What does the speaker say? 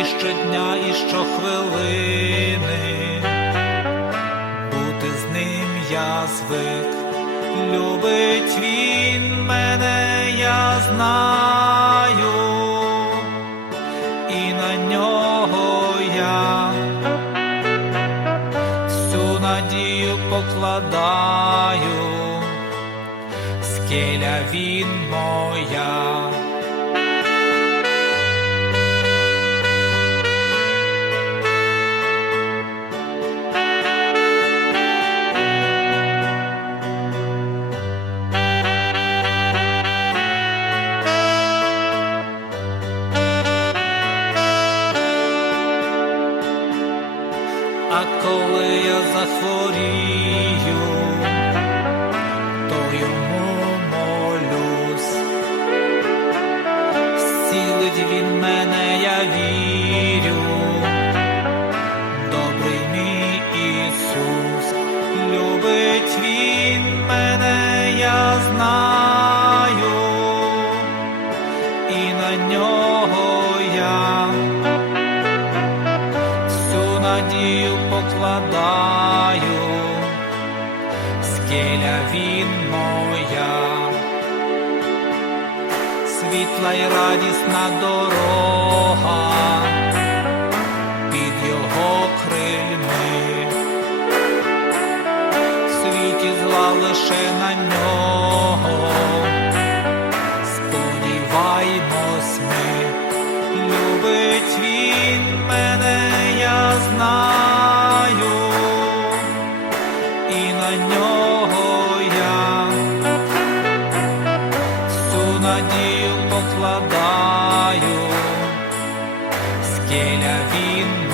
І щодня, і щохвилини бути з ним я звик. Любить він мене, я знаю, і на нього я всю надію покладаю, скеля він моя. Коли я захворію, то йому молюсь, зцілить він мене, я вірю, покладаю, скеля він моя, світла й радісна дорога під його крильми, світі зла лише на нього. І на нього я. Всю надію покладаю, скеля він